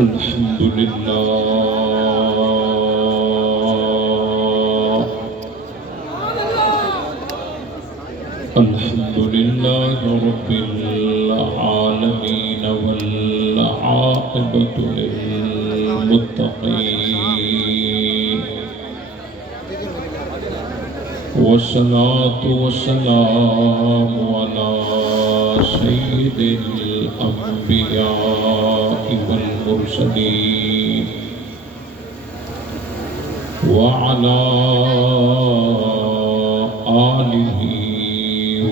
الحمد لله الحمد لله رب العالمين والعاقبة للمتقين والصلاة والسلام على سيد الأنبياء والمرسلين وعلى آله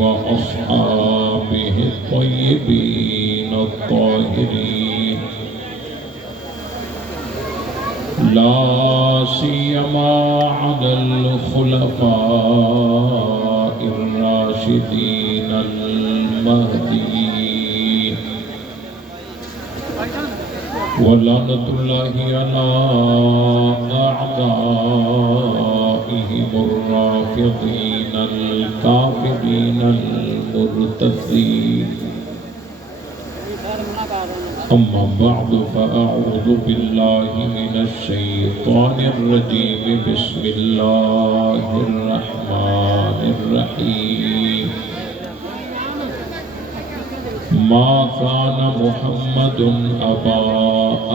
وأصحابه الطيبين الطاهرين لا سيما على الخلفاء الراشدين المهديين ولعنة الله على أعدائهم الرافضين الكافرين المرتدين أما بعد فأعوذ بالله من الشيطان الرجيم بسم الله الرحمن الرحيم ما كان محمد أبا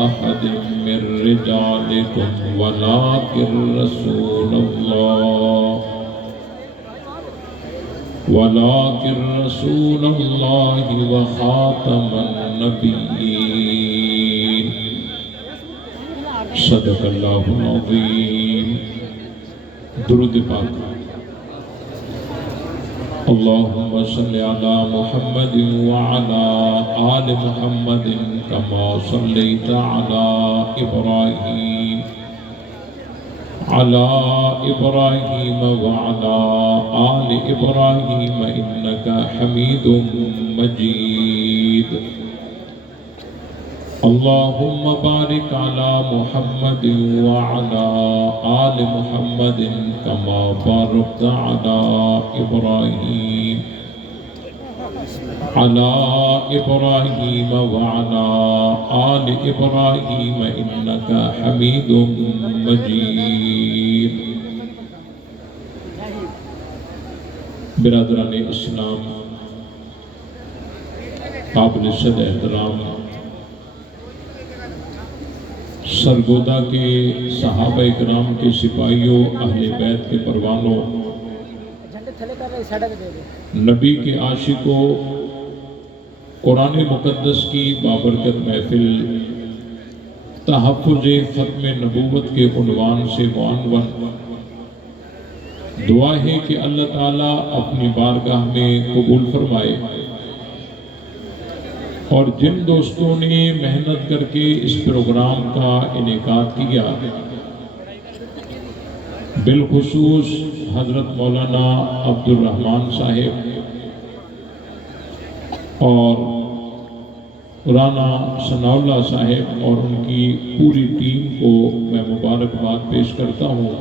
أحد من رجالكم ولكن رسول الله وخاتم النبيين صدق اللہ العظیم. درود پاک. اللهم صل على محمد وعلى آل محمد كما صليت على إبراهيم وعلى آل إبراهيم إنك حميد مجيد. اللهم بارك على محمد وعلى آل محمد كما باركت على إبراهيم وعلى آل إبراهيم إنك حميد مجيد. برادران اسلام، قابل صد احترام سرگودا کے صحابہ اکرام کے سپاہیوں، اہل بیت کے پروانوں، نبی کے عاشقوں، قرآن مقدس کی بابرکت محفل تحفظ ختم نبوت کے عنوان سے معنون، دعا ہے کہ اللہ تعالیٰ اپنی بارگاہ میں قبول فرمائے، اور جن دوستوں نے محنت کر کے اس پروگرام کا انعقاد کیا، بالخصوص حضرت مولانا عبد الرحمن صاحب اور رانا ثناء اللہ صاحب اور ان کی پوری ٹیم کو میں مبارکباد پیش کرتا ہوں.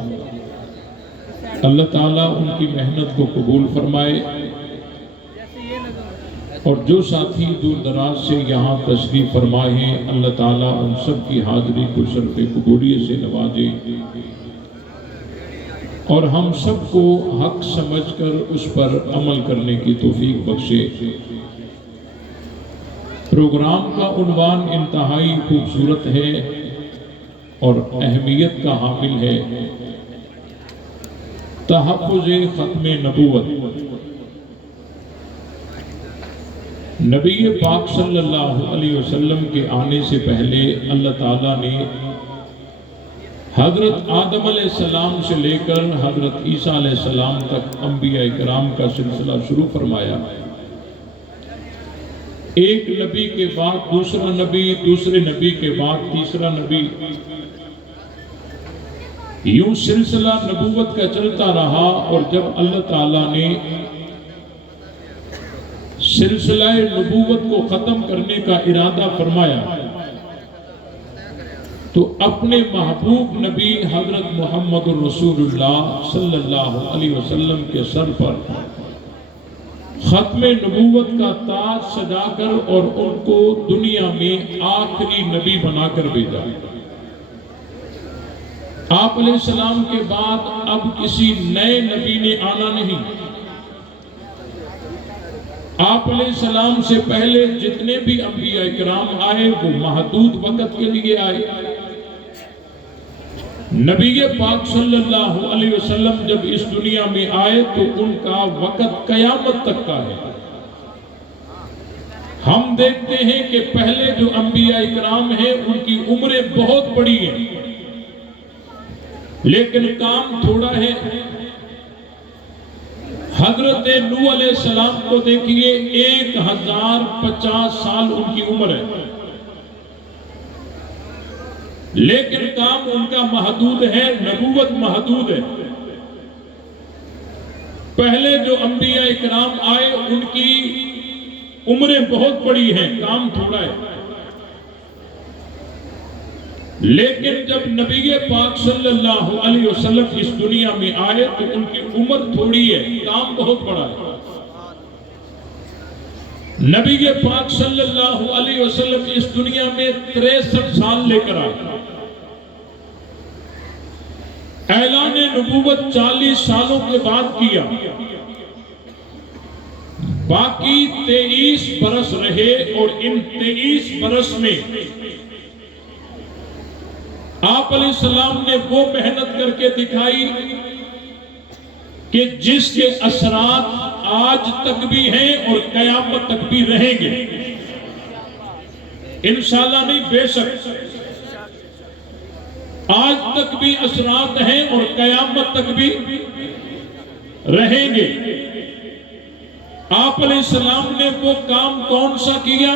اللہ تعالیٰ ان کی محنت کو قبول فرمائے، اور جو ساتھی دور دراز سے یہاں تشریف فرمائے ہیں، اللہ تعالیٰ ان سب کی حاضری کو شرف قبولیت سے نوازے، اور ہم سب کو حق سمجھ کر اس پر عمل کرنے کی توفیق بخشے. پروگرام کا عنوان انتہائی خوبصورت ہے اور اہمیت کا حامل ہے: تحفظ ختم نبوت. نبی پاک صلی اللہ علیہ وسلم کے آنے سے پہلے اللہ تعالیٰ نے حضرت آدم علیہ السلام سے لے کر حضرت عیسیٰ علیہ السلام تک انبیاء اکرام کا سلسلہ شروع فرمایا. ایک نبی کے بعد دوسرا نبی، دوسرے نبی کے بعد تیسرا نبی، یوں سلسلہ نبوت کا چلتا رہا. اور جب اللہ تعالیٰ نے سلسلہ نبوت کو ختم کرنے کا ارادہ فرمایا تو اپنے محبوب نبی حضرت محمد الرسول اللہ صلی اللہ علیہ وسلم کے سر پر ختم نبوت کا تاج سجا کر اور ان کو دنیا میں آخری نبی بنا کر بھیجا۔ آپ علیہ السلام کے بعد اب کسی نئے نبی نے آنا نہیں۔ آپ علیہ السلام سے پہلے جتنے بھی انبیاء کرام آئے وہ محدود وقت کے لیے آئے۔ نبی پاک صلی اللہ علیہ وسلم جب اس دنیا میں آئے تو ان کا وقت قیامت تک کا ہے۔ ہم دیکھتے ہیں کہ پہلے جو انبیاء کرام ہیں ان کی عمریں بہت بڑی ہیں لیکن کام تھوڑا ہے۔ حضرت نوح علیہ السلام کو دیکھیے 1050 سال ان کی عمر ہے لیکن کام ان کا محدود ہے، نبوت محدود ہے۔ پہلے جو انبیاء کرام آئے ان کی عمریں بہت بڑی ہیں، کام تھوڑا ہے۔ لیکن جب نبی پاک صلی اللہ علیہ وسلم اس دنیا میں آئے تو ان کی عمر تھوڑی ہے، کام بہت بڑا ہے۔ نبی پاک صلی اللہ علیہ وسلم اس دنیا میں 63 سال لے کر آئے۔ اعلان نبوت 40 سالوں کے بعد کیا، باقی 23 برس رہے اور ان 23 برس میں آپ علیہ السلام نے وہ محنت کر کے دکھائی کہ جس کے اثرات آج تک بھی ہیں اور قیامت تک بھی رہیں گے، انشاءاللہ نہیں بے شک آج تک بھی اثرات ہیں اور قیامت تک بھی رہیں گے۔ آپ علیہ السلام نے وہ کام کون سا کیا؟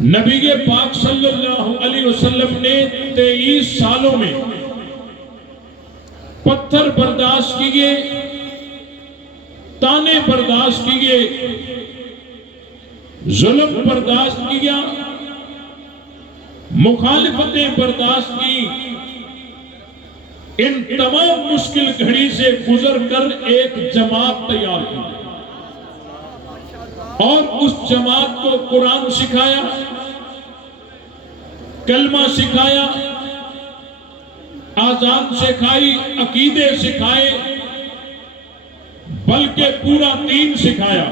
نبی پاک صلی اللہ علیہ وسلم نے 23 سالوں میں پتھر برداشت کیے، تانے برداشت کیے، ظلم برداشت کیا، مخالفتیں برداشت کی، ان تمام مشکل گھڑی سے گزر کر ایک جماعت تیار کی اور اس جماعت کو قرآن سکھایا، کلمہ سکھایا، آذان سکھائی، عقیدے سکھائے، بلکہ پورا دین سکھایا۔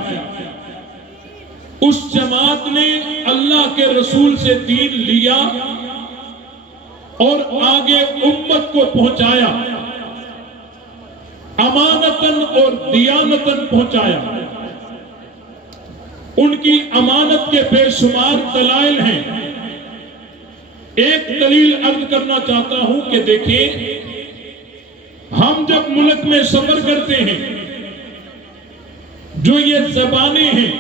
اس جماعت نے اللہ کے رسول سے دین لیا اور آگے امت کو پہنچایا، امانتاً اور دیانتاً پہنچایا۔ ان کی امانت کے بے شمار دلائل ہیں۔ ایک دلیل عرض کرنا چاہتا ہوں کہ دیکھیں، ہم جب ملک میں سفر کرتے ہیں، جو یہ زبانیں ہیں،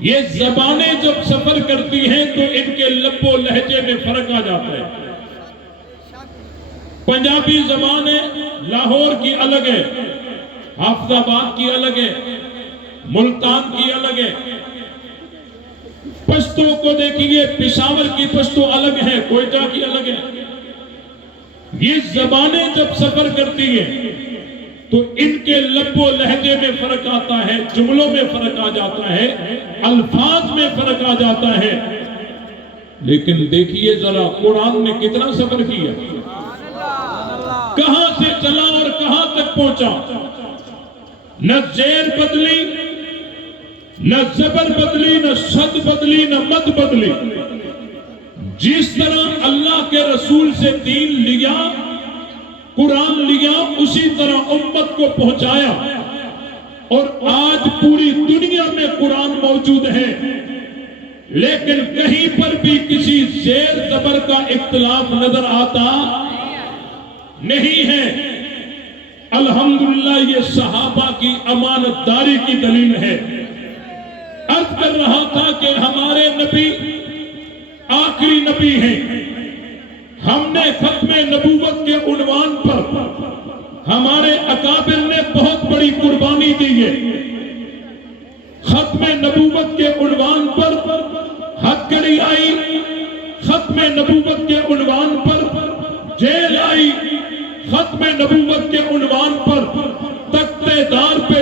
یہ زبانیں جب سفر کرتی ہیں تو ان کے لب و لہجے میں فرق آ جاتا ہے۔ پنجابی زبان ہے، لاہور کی الگ ہے، حافظ آباد کی الگ ہے، ملتان کی الگ ہے۔ پشتو کو دیکھیے، پشاور کی پشتو الگ ہے، کوئٹہ کی الگ ہے۔ یہ زبانیں جب سفر کرتی ہیں تو ان کے لب و لہجے میں فرق آتا ہے، جملوں میں فرق آ جاتا ہے، الفاظ میں فرق آ جاتا ہے۔ لیکن دیکھیے ذرا قرآن نے کتنا سفر کیا، کہاں سے چلا اور کہاں تک پہنچا۔ نہ زیر بدلی، نہ زبر بدلی، نہ شد بدلی، نہ مد بدلی۔ جس طرح اللہ کے رسول سے دین لیا، قرآن لیا، اسی طرح امت کو پہنچایا، اور آج پوری دنیا میں قرآن موجود ہے، لیکن کہیں پر بھی کسی زیر زبر کا اختلاف نظر آتا نہیں ہے۔ الحمدللہ یہ صحابہ کی امانت داری کی دلیل ہے۔ عرض کر رہا تھا کہ ہمارے نبی آخری نبی ہیں۔ ہم نے ختم نبوت کے عنوان پر ہمارے اکابر نے بہت بڑی قربانی دی ہے۔ ختم نبوت کے عنوان پر ہتھکڑی آئی، ختم نبوت کے عنوان پر جیل آئی، ختم نبوت کے عنوان پر تختے دار پہ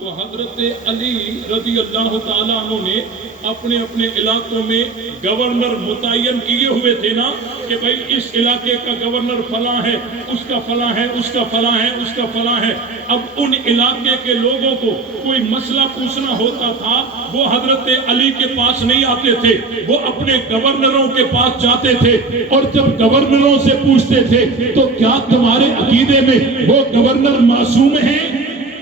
تو حضرت علی رضی اللہ تعالیٰ عنہ نے اپنے اپنے علاقوں میں گورنر متعین کیے ہوئے تھے نا کہ بھائی اس علاقے کا گورنر فلاں ہے، اس کا فلاں ہے، اس کا فلاں ہے، اس کا فلاں ہے۔ اب ان علاقے کے لوگوں کو کوئی مسئلہ پوچھنا ہوتا تھا، وہ حضرت علی کے پاس نہیں آتے تھے، وہ اپنے گورنروں کے پاس جاتے تھے، اور جب گورنروں سے پوچھتے تھے تو کیا تمہارے عقیدے میں وہ گورنر معصوم ہیں؟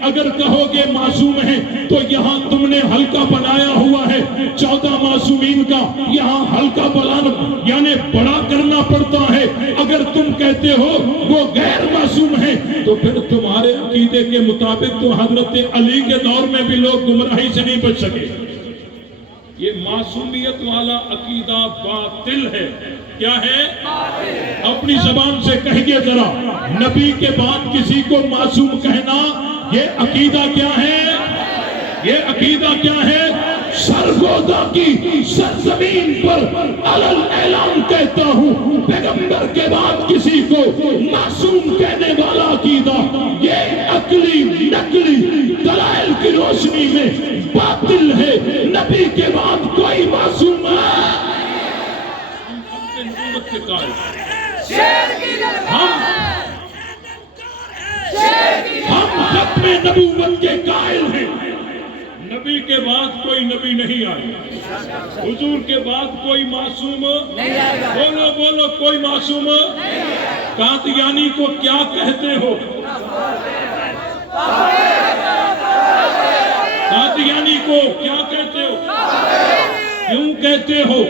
اگر کہو گے معصوم ہیں تو یہاں تم نے حلقہ بنایا ہوا ہے 14 معصومین کا، یہاں حلقہ بنانا یعنی بڑا کرنا پڑتا ہے۔ اگر تم کہتے ہو وہ غیر معصوم ہیں تو پھر تمہارے عقیدے کے مطابق تو حضرت علی کے دور میں بھی لوگ گمراہی سے نہیں بچ سکے۔ یہ معصومیت والا عقیدہ باطل ہے۔ کیا ہے؟ اپنی زبان سے کہیے ذرا، نبی کے بعد کسی کو معصوم کہنا یہ عقیدہ کیا ہے؟ یہ عقیدہ کیا ہے؟ سرگودا کی سرزمین پر علل اعلان کہتا ہوں، پیغمبر کے بعد کسی کو معصوم کہنے والا عقیدہ یہ عقلی نقلی دلائل کی روشنی میں باطل ہے۔ نبی کے بعد کوئی معصوم ہے؟ ہم ختم نبوت کے قائل ہیں۔ نبی کے بعد کوئی نبی نہیں آیا، حضور کے بعد کوئی معصوم نہیں آئے گا۔ بولو بولو، کوئی معصوم نہیں آئے گا۔ قادیانی کو کیا کہتے ہو؟ قادیانی کو کیا کہتے ہو؟ کیوں کہتے ہو؟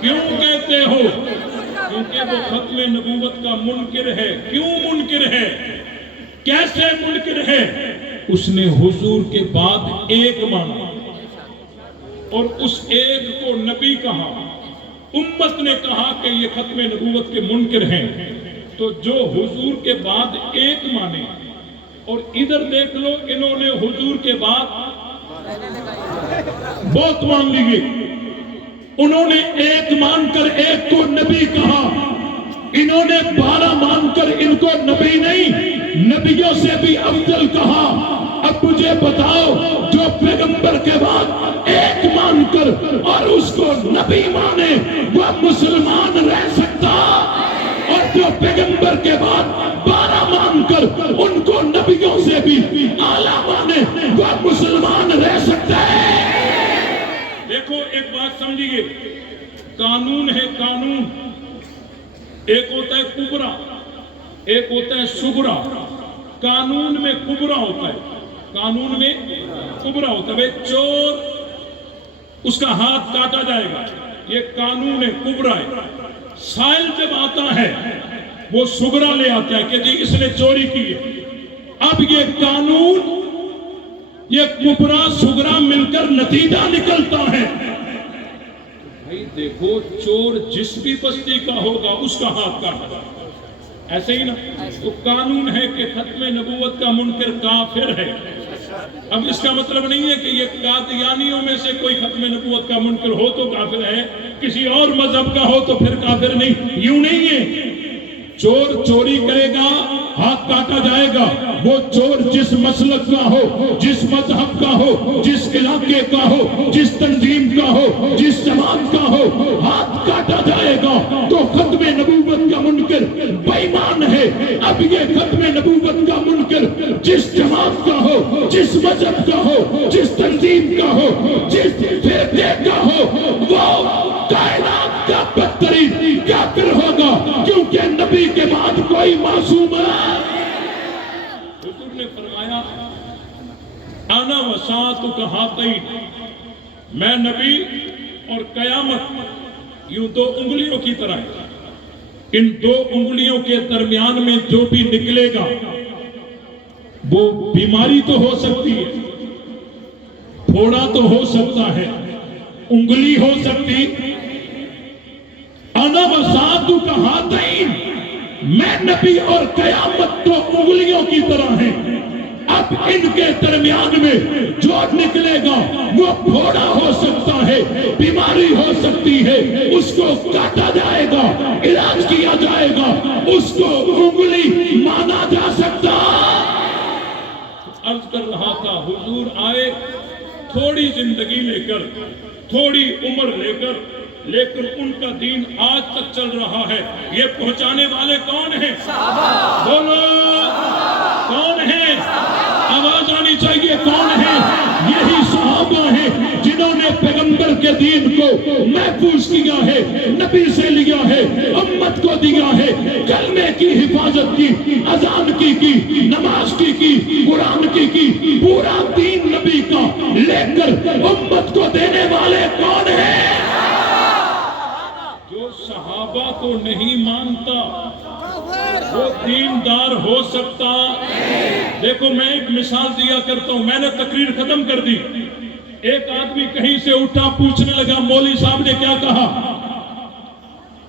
کیوں کہتے ہو؟ کیونکہ وہ ختم نبوت کا منکر ہے۔ کیوں منکر ہے؟ کیسے منکر ہے؟ اس نے حضور کے بعد ایک مانا اور اس ایک کو نبی کہا، امت نے کہا کہ یہ ختم نبوت کے منکر ہیں۔ تو جو حضور کے بعد ایک مانے، اور ادھر دیکھ لو انہوں نے حضور کے بعد بہت مان لیے، انہوں نے ایک مان کر ایک کو نبی کہا، انہوں نے 12 مان کر ان کو نبی نہیں نبیوں سے بھی افضل کہا۔ اب مجھے بتاؤ، جو پیغمبر کے بعد ایک مان کر اور اس کو نبی مانے وہ مسلمان رہ سکتا؟ اور جو پیغمبر کے بعد 12 مان کر ان کو نبیوں سے بھی اعلیٰ مانے وہ مسلمان رہ سکتا ہے؟ دیکھو ایک بات سمجھیے، قانون ہے قانون، ایک ہوتا ہے کبرا، ایک ہوتا ہے صغرا۔ قانون میں کبرا ہوتا ہے، قانون میں کبرا ہوتا ہے، چور اس کا ہاتھ کاٹا جائے گا، یہ قانون ہے، کبرا ہے۔ سائل جب آتا ہے وہ صغرا لے آتا ہے کہ جی اس نے چوری کی ہے۔ اب یہ قانون، یہ کبرا صغرا مل کر نتیجہ نکلتا ہے۔ بھائی دیکھو، چور جس بھی بستی کا ہوگا اس کا ہاتھ کاٹا، ایسے ہی نا؟ تو قانون ہے کہ ختم نبوت کا منکر کافر ہے۔ اب اس کا مطلب نہیں ہے کہ یہ قادیانیوں میں سے کوئی ختم نبوت کا منکر ہو تو کافر ہے، کسی اور مذہب کا ہو تو پھر کافر نہیں۔ یوں نہیں ہے، چور چوری کرے گا ہاتھ کاٹا جائے گا، وہ چور جس مسلک کا ہو، جس مذہب کا ہو، جس علاقے کا ہو، جس تنظیم کا ہو، جس جماعت کا ہو، ہاتھ کاٹا جائے گا۔ تو ختم نبوت کا منکر بے ایمان ہے۔ اب یہ ختم نبوت کا منکر جس جماعت کا ہو، جس مذہب کا ہو، جس تنظیم کا ہو، جس فرقے کا ہو، وہ کائنات کا بدترین کافر ہوگا، کیونکہ نبی کے بعد کوئی معصوم ہے۔ حضور نے فرمایا انا وساطک ہاتین، میں نبی اور قیامت یوں 2 انگلیوں کی طرح ہے، ان 2 انگلیوں کے درمیان میں جو بھی نکلے گا وہ بیماری تو ہو سکتی ہے، پھوڑا تو ہو سکتا ہے، انگلی ہو سکتی۔ انا وساطک ہاتین، میں نبی اور قیامت 2 انگلیوں کی طرح ہیں۔ اب ان کے درمیان میں جو نکلے گا وہ پھوڑا ہو سکتا ہے، بیماری ہو سکتی ہے، اس کو کاٹا جائے گا، علاج کیا جائے گا، اس کو انگلی مانا جا سکتا۔ عرض عرض کر رہا تھا حضور آئے تھوڑی زندگی لے کر، تھوڑی عمر لے کر، لیکن ان کا دین آج تک چل رہا ہے۔ یہ پہنچانے والے کون ہیں؟ بولو کون ہیں؟ آواز آنی چاہیے، کون ہیں؟ یہی صحابہ ہیں جنہوں نے پیغمبر کے دین کو محفوظ کیا ہے، نبی سے لیا ہے، امت کو دیا ہے، کلمے کی حفاظت کی، اذان کی، نماز کی، قرآن کی، پورا دین نبی کا لے کر امت کو دینے والے کون ہیں؟ جو صحابہ کو نہیں مانتا وہ دیندار ہو سکتا؟ دیکھو میں ایک مثال دیا کرتا ہوں، میں نے تقریر ختم کر دی، ایک آدمی کہیں سے اٹھا پوچھنے لگا مولوی صاحب نے کیا کہا؟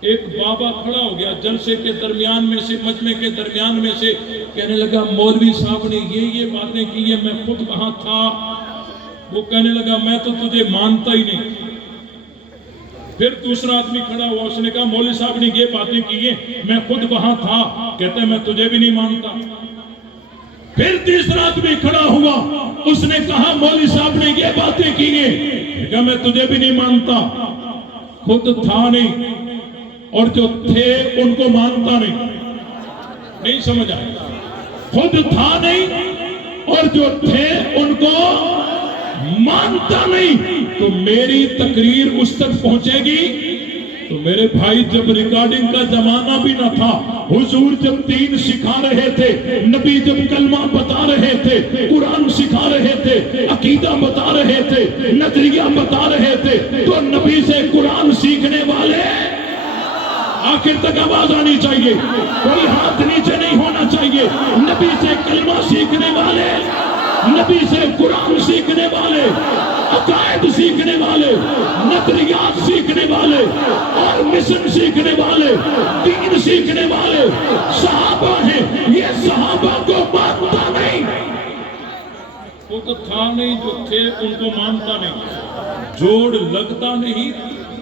ایک بابا کھڑا ہو گیا جلسے کے درمیان میں سے، مجمع کے درمیان میں سے، کہنے لگا مولوی صاحب نے یہ باتیں کی ہیں، میں خود وہاں تھا۔ وہ کہنے لگا میں تو تجھے مانتا ہی نہیں۔ پھر دوسرا آدمی کھڑا ہوا، اس نے کہا مولوی صاحب نے یہ باتیں کی ہیں، میں خود وہاں تھا، کہتا ہے میں تجھے بھی نہیں مانتا۔ پھر تیسرا آدمی کھڑا ہوا، اس نے کہا مولوی صاحب نے یہ باتیں کی ہیں، کہا میں تجھے بھی نہیں مانتا، خود تھا نہیں اور جو تھے ان کو مانتا نہیں سمجھ آیا، خود تھا نہیں اور جو تھے ان کو مانتا نہیں، تو میری تقریر اس تک پہنچے گی؟ تو میرے بھائی جب ریکارڈنگ کا زمانہ بھی نہ تھا، حضور جب دین سکھا رہے تھے، نبی جب کلمہ بتا رہے تھے، قرآن سکھا رہے تھے، عقیدہ بتا رہے تھے، نظریہ بتا رہے تھے، تو نبی سے قرآن سیکھنے والے آخر تک آواز آنی چاہیے، کوئی ہاتھ نیچے نہیں ہونا چاہیے، نبی سے کلمہ سیکھنے والے، نبی سے قرآن سیکھنے والے، عقائد سیکھنے والے، نظریات سیکھنے والے اور مشن سیکھنے والے، دین سیکھنے والے صحابہ ہیں۔ یہ صحابہ کو مانتا نہیں، وہ تو تھا نہیں، جو تھے ان کو مانتا نہیں، جوڑ لگتا نہیں۔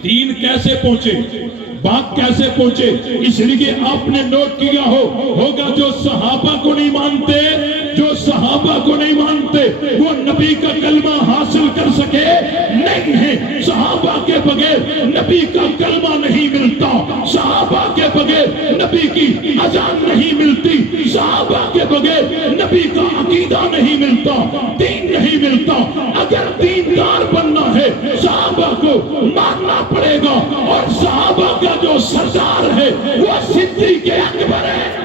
دین کیسے پہنچے، بات کیسے پہنچے؟ اس لیے آپ نے نوٹ کیا ہوگا جو صحابہ کو نہیں مانتے، جو صحابہ کو نہیں مانتے وہ نبی کا کلمہ حاصل کر سکے نہیں ہیں۔ صحابہ کے بغیر نبی کا کلمہ نہیں ملتا، صحابہ کے بغیر نبی کی اذان نہیں ملتی، صحابہ کے بغیر نبی کا عقیدہ نہیں ملتا، دین نہیں ملتا۔ اگر دیندار بننا ہے صحابہ کو ماننا پڑے گا، اور صحابہ کا جو سردار ہے وہ صدیق اکبر ہے۔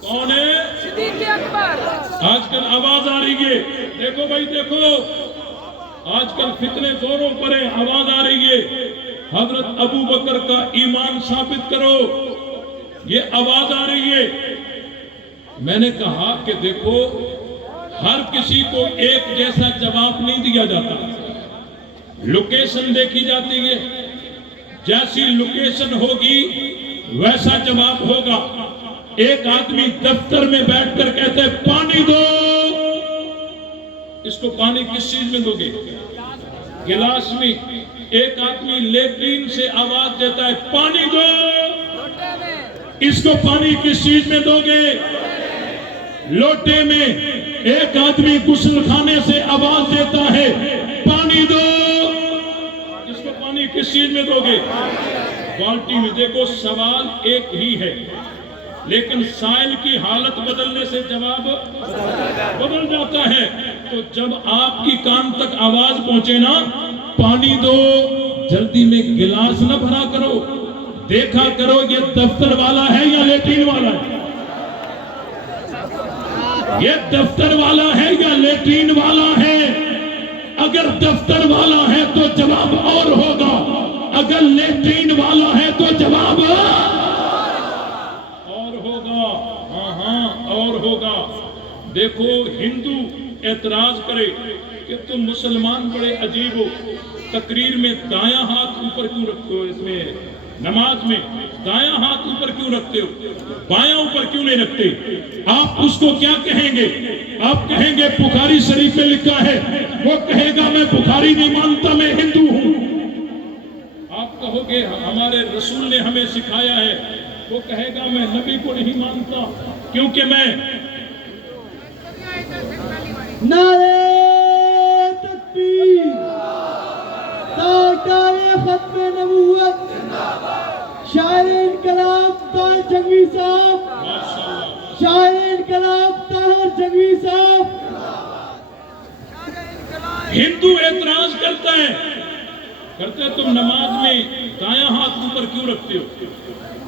کون ہے؟ صدیق اکبر۔ آج کل آواز آ رہی ہے، دیکھو بھائی دیکھو، آج کل فتنے زوروں پر ہیں، آواز آ رہی ہے، حضرت ابو بکر کا ایمان ثابت کرو، یہ آواز آ رہی ہے۔ میں نے کہا کہ دیکھو ہر کسی کو ایک جیسا جواب نہیں دیا جاتا، لوکیشن دیکھی جاتی ہے، جیسی لوکیشن ہوگی ویسا جواب ہوگا۔ ایک آدمی دفتر میں بیٹھ کر کہتا ہے پانی دو، اس کو پانی کس چیز میں دو گے؟ گلاس میں۔ ایک آدمی لیٹرین سے آواز دیتا ہے پانی دو، اس کو پانی کس چیز میں دو گے؟ لوٹے میں۔ ایک آدمی غسل خانے سے آواز دیتا ہے پانی دو، اس کو پانی کس چیز میں دو گے؟ بالٹی میں۔ دیکھو سوال ایک ہی ہے، لیکن سائل کی حالت بدلنے سے جواب بدل جاتا ہے۔ تو جب آپ کی کان تک آواز پہنچے نا پانی دو، جلدی میں گلاس نہ بھرا کرو، دیکھا کرو یہ دفتر والا ہے یا لیٹرین والا ہے، یہ دفتر والا ہے یا لیٹرین والا ہے۔ اگر دفتر والا ہے تو جواب اور ہوگا، اگر لیٹرین والا ہے تو جواب اور ہوگا۔ ہاں اور ہوگا۔ دیکھو ہندو اعتراض کرے کہ تم مسلمان بڑے عجیب ہو، تقریر میں دایاں ہاتھ اوپر کیوں رکھتے ہو، اس میں نماز میں دایاں ہاتھ اوپر کیوں رکھتے ہو، بایاں اوپر کیوں نہیں رکھتے؟ آپ اس کو کیا کہیں گے؟ آپ کہیں گے بخاری شریف میں لکھا ہے، وہ کہے گا میں بخاری نہیں مانتا، میں ہندو ہوں۔ آپ کہو گے ہمارے رسول نے ہمیں سکھایا ہے، وہ کہے گا میں نبی کو نہیں مانتا کیونکہ میں نعرہ تکبیر، تاجدار ختم نبوت، شاعر انقلاب طاہر جنگوی صاحب، شاعر انقلاب طاہر جنگوی صاحب۔ ہندو اعتراض کرتا ہے تم نماز میں دایاں ہاتھ اوپر کیوں رکھتے ہو؟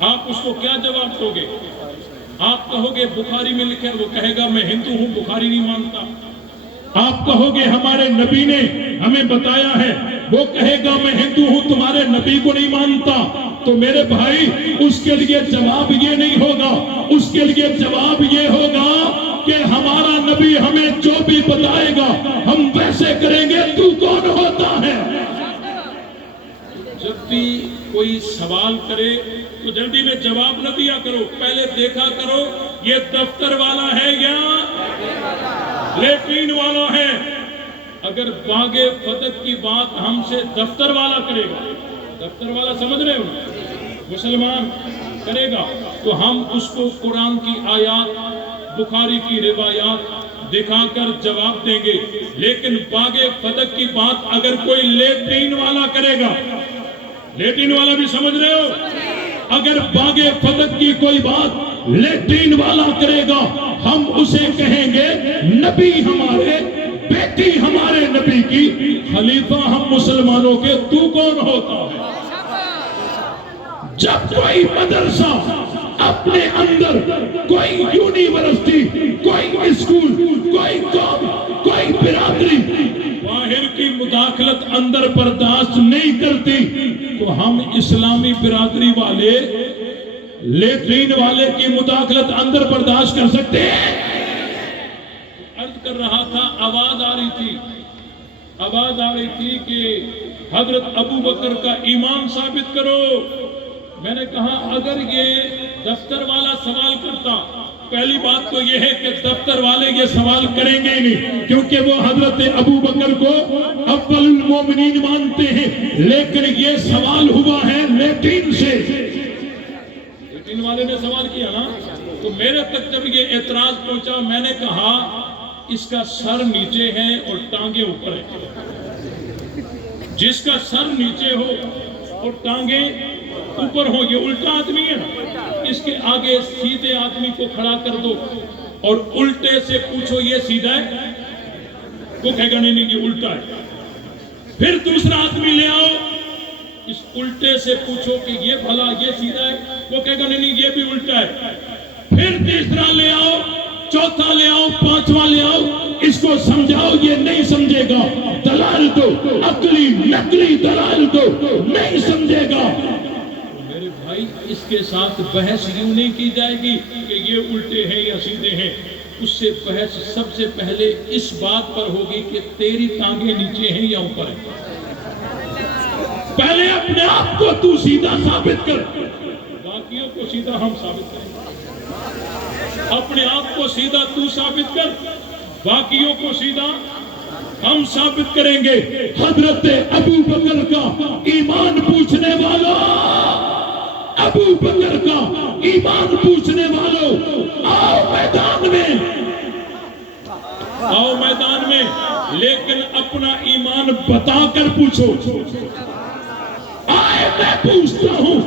آپ اس کو کیا جواب دو گے؟ آپ کہو گے بخاری میں لکھا ہے، وہ کہے گا میں ہندو ہوں، بخاری نہیں مانتا۔ آپ کہو گے ہمارے نبی نے ہمیں بتایا ہے، وہ کہے گا میں ہندو ہوں، تمہارے نبی کو نہیں مانتا۔ تو میرے بھائی اس کے لیے جواب یہ نہیں ہوگا، اس کے لیے جواب یہ ہوگا کہ ہمارا نبی ہمیں جو بھی بتائے گا ہم ویسے کریں گے، تو کون ہوتا ہے؟ جب بھی کوئی سوال کرے تو جلدی میں جواب نہ دیا کرو، پہلے دیکھا کرو یہ دفتر والا ہے یا لیٹرین والا ہے۔ اگر باغ فتح کی بات ہم سے دفتر والا کرے گا، دفتر والا سمجھ رہے ہو، مسلمان کرے گا، تو ہم اس کو قرآن کی آیات، بخاری کی روایات دکھا کر جواب دیں گے۔ لیکن باغ فتح کی بات اگر کوئی لیٹرین والا کرے گا، لیٹرین والا بھی سمجھ رہے ہو، اگر باغ فتح کی کوئی بات لیٹرین والا کرے گا ہم اسے کہیں گے نبی ہمارے، بیٹی ہمارے نبی کی، خلیفہ ہم مسلمانوں کے، تو کون ہوتا ہے؟ جب کوئی مدرسہ اپنے اندر، کوئی یونیورسٹی، کوئی اسکول، کوئی قوم، کوئی برادری باہر کی مداخلت اندر برداشت نہیں کرتی تو ہم اسلامی برادری والے لیٹرین والے کی مداخلت اندر برداشت کر سکتے ہیں؟ عرض کر رہا تھا، آواز آ رہی تھی کہ حضرت ابو بکر کا ایمان ثابت کرو۔ میں نے کہا اگر یہ دفتر والا سوال کرتا، پہلی بات تو یہ ہے کہ دفتر والے یہ سوال کریں گے نہیں، کیونکہ وہ حضرت ابو بکر کو اول المومنین مانتے ہیں، لیکن یہ سوال ہوا ہے لیٹرین سے، لیٹرین والے نے سوال کیا نا، تو میرے تک جب یہ اعتراض پہنچا میں نے کہا اس کا سر نیچے ہے اور ٹانگیں اوپر ہیں۔ جس کا سر نیچے ہو اور ٹانگیں اوپر ہو، یہ الٹا آدمی ہے نا، اس کے آگے سیدھے آدمی کو کھڑا کر دو اور الٹے سے پوچھو یہ سیدھا ہے، وہ کہے گا نہیں یہ الٹا ہے۔ پھر دوسرا آدمی لے آؤ، اس الٹے سے پوچھو کہ یہ بھلا یہ سیدھا ہے، وہ کہے گا نہیں یہ بھی الٹا ہے۔ پھر تیسرا لے آؤ، چوتھا لے آؤ، پانچواں لے آؤ، اس کو سمجھاؤ، یہ نہیں سمجھے گا، دلائل دو، عقلی نقلی دلائل دو، نہیں سمجھے گا۔ میرے بھائی اس کے ساتھ بحث یوں نہیں کی جائے گی کہ یہ الٹے ہیں یا سیدھے ہیں، اس سے بحث سب سے پہلے اس بات پر ہوگی کہ تیری ٹانگیں نیچے ہیں یا اوپر ہیں۔ پہلے اپنے آپ کو تو سیدھا ثابت کر، باقیوں کو سیدھا ہم ثابت کریں۔ اپنے آپ کو سیدھا تو ثابت کر، باقیوں کو سیدھا ہم ثابت کریں گے۔ حضرت ابو بکر کا ایمان پوچھنے والا، ابو بکر کا ایمان پوچھنے والوں، آؤ میدان میں، آؤ میدان میں، لیکن اپنا ایمان بتا کر پوچھو۔ آئے میں پوچھتا ہوں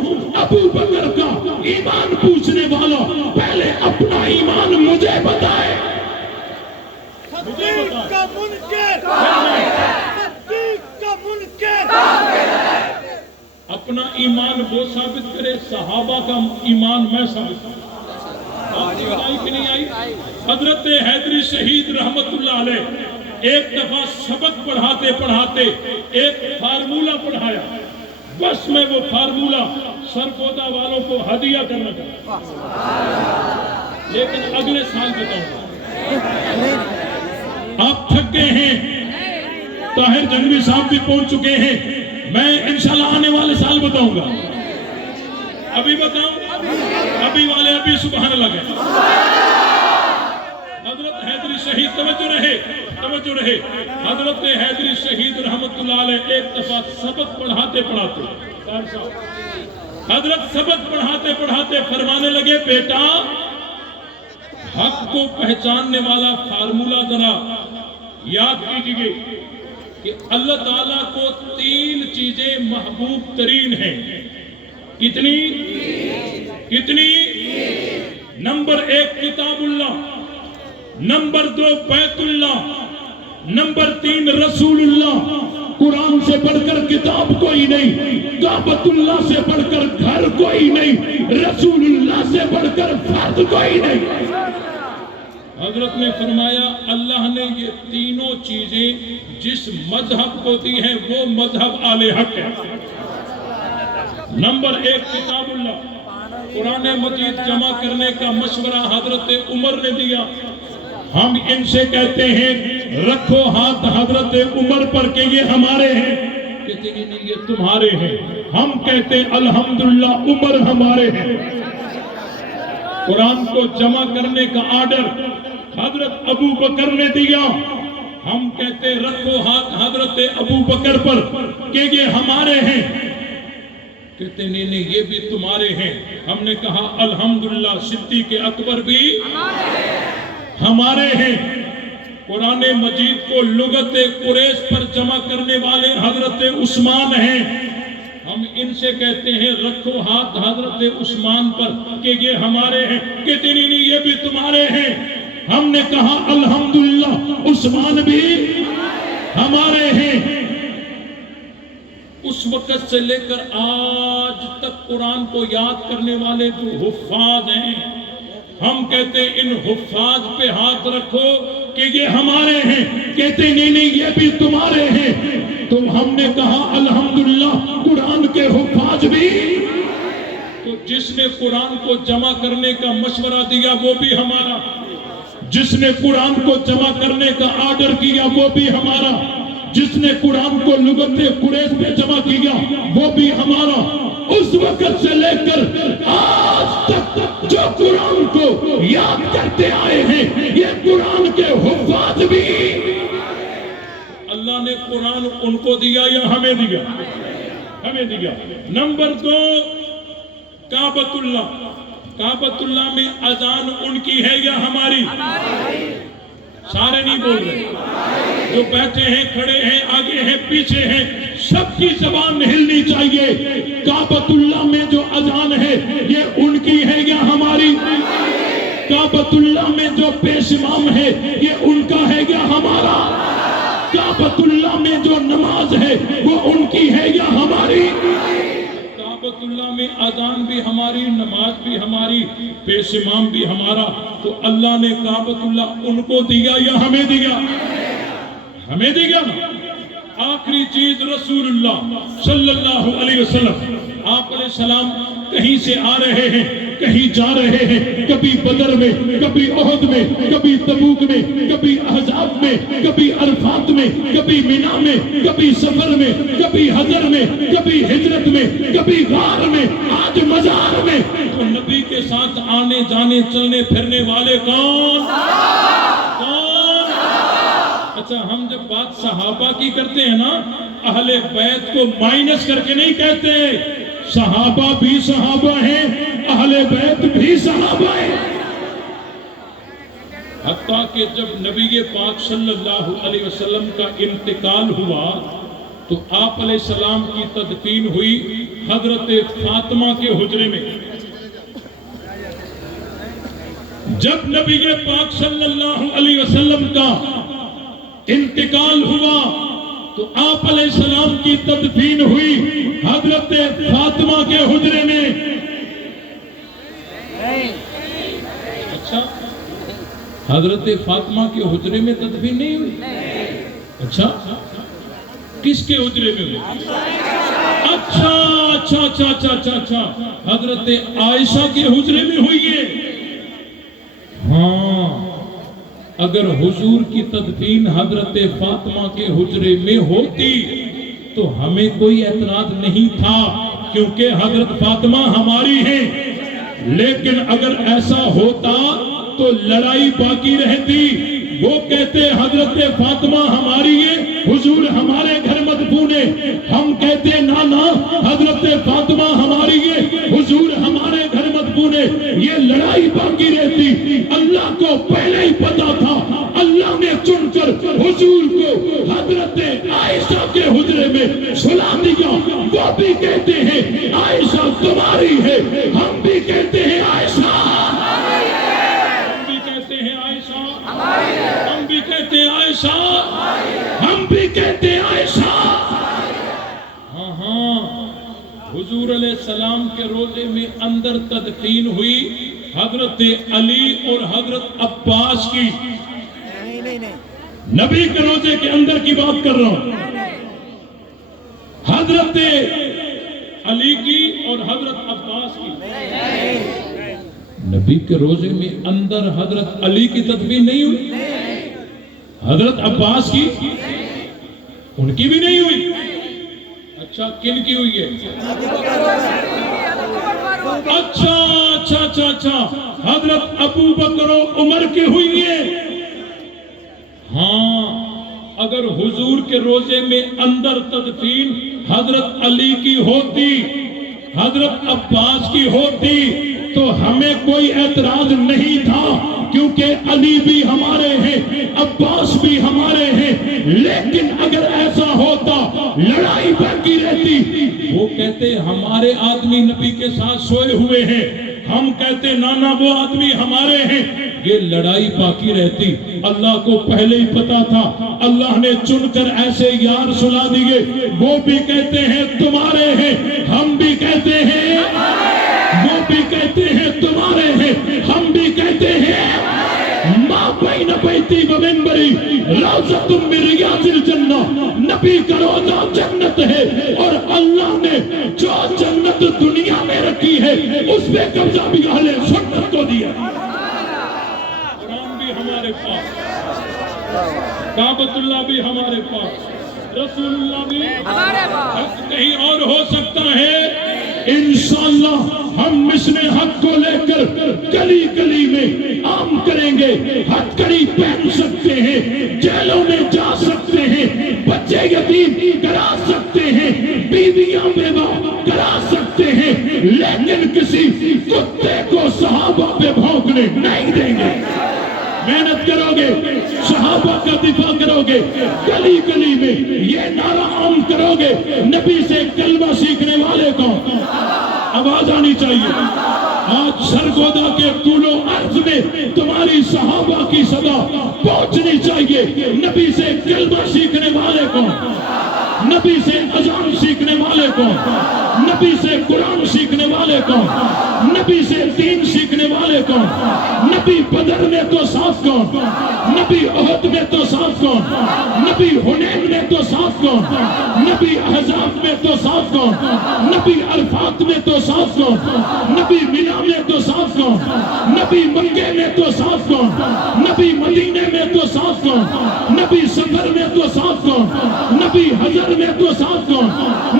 ابو بکر کا ایمان پوچھنے والا، پہلے اپنا ایمان مجھے بتائے۔ صدیق کا منکر، صدیق کا منکر، اپنا ایمان وہ ثابت کرے، صحابہ کا ایمان میں ثابت کروں۔ آئی کہ نہیں آئی؟ حضرت حیدری شہید رحمت اللہ علیہ ایک دفعہ سبق پڑھاتے پڑھاتے ایک فارمولہ پڑھایا، بس میں وہ فارمولہ سرپودا والوں کو ہدیہ کرنا چاہتا، لیکن اگلے سال بتاؤں گا۔ آپ تھک گئے ہیں، طاہر جنگوی صاحب بھی پہنچ چکے ہیں، میں انشاءاللہ آنے والے سال بتاؤں گا۔ ابھی بتاؤں؟ ابھی والے ابھی سبحان اللہ کہتے ہیں۔ حضرت حیدری شہید، توجہ رہے، توجہ رہے، حضرت حیدری شہید رحمت اللہ علیہ ایک دفعہ سبق پڑھاتے پڑھاتے، حضرت سبق پڑھاتے پڑھاتے فرمانے لگے، بیٹا حق کو پہچاننے والا فارمولہ ذرا یاد کیجئے کہ اللہ تعالیٰ کو 3 چیزیں محبوب ترین ہیں. کتنی؟ نمبر 1 کتاب اللہ، نمبر 2 بیت اللہ، نمبر 3 رسول اللہ. قرآن سے بڑھ کر کتاب کوئی نہیں، کعبۃ اللہ سے بڑھ کر گھر کوئی نہیں، رسول اللہ سے بڑھ کر فرد کوئی نہیں. حضرت نے فرمایا اللہ نے یہ تینوں چیزیں جس مذہب کو دی ہیں وہ مذہب آل حق ہے. نمبر 1 کتاب اللہ. قرآن مجید جمع کرنے کا مشورہ حضرت عمر نے دیا. ہم ان سے کہتے ہیں رکھو ہاتھ حضرت عمر پر کہ یہ ہمارے ہیں، کہتے نہیں یہ تمہارے ہیں. ہم کہتے ہیں الحمدللہ عمر ہمارے ہیں. قرآن کو جمع کرنے کا آرڈر حضرت ابو بکر نے دیا. ہم کہتے رکھو ہاتھ حضرت ابو بکر پر کہ یہ ہمارے ہیں، کہتے نہیں یہ بھی تمہارے ہیں. ہم نے کہا الحمدللہ صدیق اکبر بھی ہمارے ہیں. قرآن مجید کو لغت قریش پر جمع کرنے والے حضرت عثمان ہیں. ہم ان سے کہتے ہیں رکھو ہاتھ حضرت عثمان پر کہ یہ ہمارے ہیں، کہتے نہیں یہ بھی تمہارے ہیں. ہم نے کہا الحمدللہ عثمان بھی ہمارے ہیں. اس وقت سے لے کر آج تک قرآن کو یاد کرنے والے جو حفاظ ہیں، ہم کہتے ان حفاظ پہ ہاتھ رکھو کہ یہ ہمارے ہیں، کہتے نہیں یہ بھی تمہارے ہیں. تو ہم نے کہا الحمدللہ قرآن کے حفاظ بھی. تو جس نے قرآن کو جمع کرنے کا مشورہ دیا وہ بھی ہمارا، جس نے قرآن کو جمع کرنے کا آرڈر کیا وہ بھی ہمارا، جس نے قرآن کو لغت قریش پہ جمع کیا وہ بھی ہمارا. اس وقت سے لے کر آج تک جو قرآن کو یاد کرتے آئے ہیں یہ قرآن کے حفاظ بھی. اللہ نے قرآن ان کو دیا یا ہمیں دیا؟ ہمیں دیا. نمبر 2 کعبۃ اللہ. کعبۃ اللہ میں اذان ان کی ہے یا ہماری؟ سارے نہیں بول رہے، جو بیٹھے ہیں کھڑے ہیں آگے ہیں پیچھے ہیں سب کی زبان ہلنی چاہیے. کعبۃ اللہ میں جو اذان ہے یہ ان کی ہے یا ہماری؟ کعبۃ اللہ میں جو پیش امام ہے یہ ان کا ہے یا ہمارا؟ کعبۃ اللہ میں جو نماز ہے وہ ان کی ہے یا ہماری؟ کعبۃ اللہ میں اذان بھی ہماری، نماز بھی ہماری، پیش امام بھی ہمارا. تو اللہ نے کعبۃ اللہ ان کو دیا یا ہمیں دیا؟ ہمیں دیا. آخری چیز رسول اللہ صلی اللہ علیہ وسلم. آپ علیہ السلام کہیں سے آ رہے ہیں کہیں جا رہے ہیں، کبھی بدر میں، کبھی احد میں، کبھی تبوک میں، کبھی احزاب میں، کبھی عرفات میں، کبھی مینا میں، کبھی سفر میں، کبھی حجر میں، کبھی ہجرت میں، کبھی غار میں، آج مزار میں. تو نبی کے ساتھ آنے جانے چلنے پھرنے والے کون؟ اچھا ہم جب بات صحابہ کی کرتے ہیں نا، اہل بیت کو مائنس کر کے نہیں کہتے. صحابہ بھی صحابہ ہیں، اہل بیت بھی صحابہ ہیں. حتیٰ کہ جب نبی پاک صلی اللہ علیہ وسلم کا انتقال ہوا تو آپ علیہ السلام کی تدفین ہوئی حضرت فاطمہ کے حجرے میں. جب نبی پاک صلی اللہ علیہ وسلم کا انتقال ہوا تو آپ علیہ السلام کی تدفین ہوئی حضرت فاطمہ کے حجرے میں. اچھا حضرت فاطمہ کے حجرے میں تدفین نہیں ہوئی؟ اچھا کس کے حجرے میں ہوئی؟ اچھا حضرت عائشہ کے حجرے میں ہوئی ہے. ہاں اگر حضور کی تدفین حضرت فاطمہ کے حجرے میں ہوتی تو ہمیں کوئی اعتراض نہیں تھا کیونکہ حضرت فاطمہ ہماری ہیں. لیکن اگر ایسا ہوتا تو لڑائی باقی رہتی. وہ کہتے حضرت فاطمہ ہماری ہے، حضور ہمارے گھر مدفون ہے. ہم کہتے نا حضرت فاطمہ ہماری ہے، حضور ہمارے گھر مدفون ہے. یہ لڑائی باقی رہتی. اللہ کو پہلے ہی پتا تھا، اللہ نے چن کر کر حضور کو حضرت عائشہ کے حجرے میں سلا دیا. وہ بھی کہتے ہیں عائشہ تمہاری ہے, ہم بھی کہتے ہیں عائشہ ہماری ہے, ہم بھی کہتے ہیں عائشہ ہماری ہے, ہم بھی کہتے ہیں عائشہ ہماری ہے, ہم بھی کہتے ہیں عائشہ. ہاں ہاں, حضور علیہ السلام کے روزے میں اندر تدفین ہوئی حضرت علی اور حضرت عباس کی. نبی کے روزے کے اندر کی بات کر رہا ہوں, حضرت علی کی اور حضرت عباس کی. نبی کے روزے میں اندر حضرت علی کی تدفین نہیں ہوئی, حضرت عباس کی ان کی بھی نہیں ہوئی. اچھا کن کی ہوئی ہے؟ اچھا اچھا اچھا اچھا, حضرت ابو بکر و عمر کی ہوئی ہے. ہاں, اگر حضور کے روزے میں اندر تدفین حضرت علی کی ہوتی, حضرت عباس کی ہوتی تو ہمیں کوئی اعتراض نہیں تھا, کیونکہ علی بھی ہمارے ہیں, عباس بھی ہمارے ہیں. لیکن اگر ایسا ہوتا لڑائی باقی رہتی. وہ کہتے ہمارے آدمی نبی کے ساتھ سوئے ہوئے ہیں, ہم کہتے نانا وہ آدمی ہمارے ہیں, یہ لڑائی باقی رہتی. اللہ کو پہلے ہی پتا تھا, اللہ نے چن کر ایسے یار سلا دیے. وہ بھی کہتے ہیں تمہارے ہیں, ہم بھی کہتے ہیں, وہ بھی کہتے ہیں تمہارے ہیں, ہم بھی کہتے ہیں. ما بین بیتی و منبری روضۃ من ریاض الجنہ, نبی کا روضہ جنت ہے, اور اللہ نے جو جنت دنیا میں رکھی ہے اس پہ قبضہ بھی اہل سنت کو دیا. قرآن بھی ہمارے پاس, کعبۃ اللہ بھی ہمارے پاس, رسول اللہ بھی ہمارے پاس. کہیں اور ہو سکتا ہے؟ انشاءاللہ ہم مشن حق کو لے کر گلی گلی میں عام کریں گے. ہتھکڑی پہن سکتے ہیں, جیلوں میں جا سکتے ہیں, بچے یتیم کرا سکتے ہیں, بیویاں بیوہ کرا سکتے ہیں, لیکن کسی کتے کو صحابہ پہ بھونکنے نہیں دیں گے. محنت کرو گے, صحابہ کا دفاع کرو گے, گلی گلی میں یہ نعرہ عام کرو گے, نبی سے کلمہ سیکھنے والے کو آواز آنی چاہیے. آج سرگودا کے طول و عرض میں تمہاری صحابہ کی صدا پہنچنی چاہیے. نبی سے کلمہ سیکھنے والے کو, نبی سے اذان سیکھنے والے کو, نبی سے قرآن سیکھنے والے کو, نبی سے دین سیکھنے والے کو. نبی بدر میں تو ساتھ کون, نبی احد میں تو ساتھ کون, نبی حنین میں تو ساتھ کون, نبی احزاب میں تو ساتھ کون, نبی عرفات میں تو ساتھ کون, نبی مینا میں تو ساتھ کون, نبی مکے میں تو ساتھ کون, نبی مدینے میں تو ساتھ کون, نبی سفر میں تو ساتھ کون, نبی حجر میں تو ساتھ کون,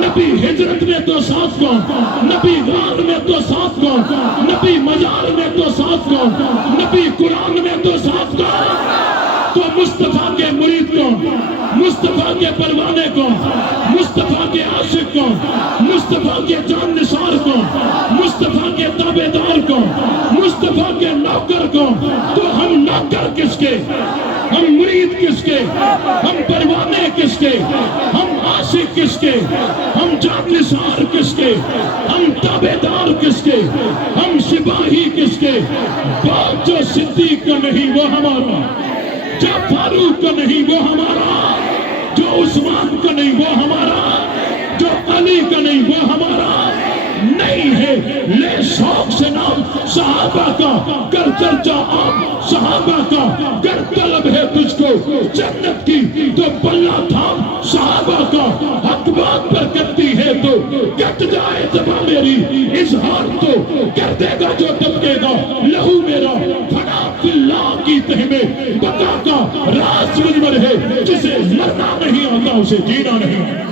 نبی ہجرت میں تو ساتھ کون, نبی غار میں تو ساتھ کون, نبی مزار میں تو ساتھ کون, نبی قرآن میں تو ساتھ کون. تو مصطفیٰ کے مرید کون, مصطفیٰ کے پروانے کون, مصطفیٰ کے عاشق کون, مصطفیٰ کے جان نثار کون, مصطفیٰ کے تابع دار کون, مصطفیٰ کے نوکر کون. تو ہم نوکر کس کے, ہم مرید کس کے, ہم پروانے کس کے, ہم عاشق کس کے, ہم جان نثار کس کے, ہم تابع دار کس کے, ہم سپاہی کس کے. بات جو صدیق کا نہیں وہ ہمارا, جو فاروق کا نہیں وہ ہمارا, جو عثمان کا نہیں وہ ہمارا, جو علی کا نہیں وہ ہمارا نہیں ہے. لے شوق سے نام صحابہ کا, کر چرچا آپ صحابہ کا. گر طلب ہے تجھ کو جنت کی تو پلہ تھام صحابہ کا. حق بات پر کرتی ہے تو کٹ جائے زباں میری, اظہار تو کر دے گا جو دبکے گا. لہو میرا فنا فی اللہ کی تہ میں بقا کا راز منور ہے, جسے مرنا نہیں آتا اسے جینا نہیں.